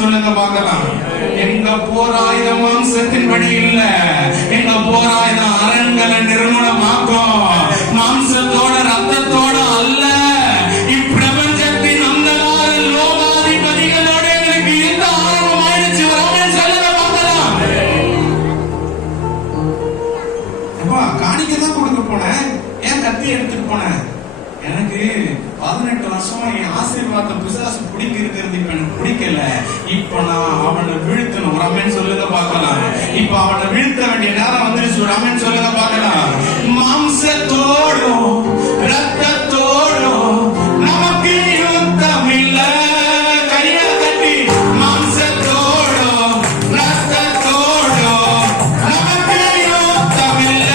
சொல்லுங்க பார்க்கலாம். எங்க போராயுதம் மாம்சத்தின் வழி இல்ல, எங்க போராயுதம் அரண்களை நிர்மூலமாக்கும், மாம்சத்தோட ரத்தத்தோட அல்ல. இப்பிரபஞ்சத்தின் அந்த லோகாதிபதிகளோட எனக்கு இந்த ஆரம்பம் ஆயிடுச்சு. சொல்லுங்க பார்க்கலாம். காணிக்கை தான் கொடுக்க போனேன், ஏன் கத்தி எடுத்துட்டு போனேன்? எனக்கு 18 வருஷமா என் ஆசீர்வாத பிசாசு பிடிக்க இருக்கிறது இப்ப எனக்கு பிடிக்கல. இப்ப நான் அவனை வீழ்த்தணும். ரமேன் சொல்லுங்க பார்க்கலாம். இப்ப அவனை வீழ்த்த வேண்டிய நேரம் வந்துருச்சு. ரமேன் சொல்லுங்க பார்க்கலாம். மாம்சத்தோடும் ரத்தத்தோடும் நமக்கு யுத்தம் இல்ல. கையை கட்டி மாம்சத்தோடும் ரத்தத்தோடும் நமக்கு யுத்தம் இல்ல.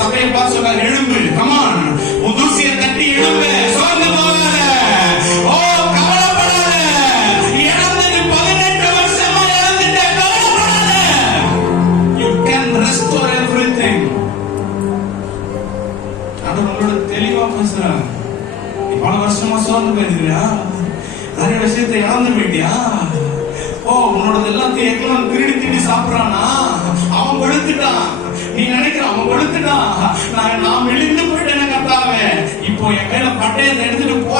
சபையை பார்த்து சொல்றாரு, எழும்பு, கமான், உதுசிய தட்டி எழும்பு, சோர்ந்து போகாத, ஓ கவலைப்படாத, இழந்தது 18 வருஷமா இழந்துட்ட, கவலைப்படாத, you can restore everything. அது உங்களோட தெளிவா பேசுறாங்க. பல வருஷமா சோர்ந்து போயிருக்கியா, நிறைய விஷயத்தை இழந்து போயிட்டியா, ஓ உன்னோட எல்லாத்தையும் எல்லாம் திருடி திருடி சாப்பிடறானா, அவன் கொழுத்துட்டான், நீ நினைக்கிற அவன் கொழுத்துட்டான், நான் மெலிந்து போயிட்டேன் கர்த்தாவே, இப்போ என் கையில பட்டயத்தை எடுத்துட்டு போ.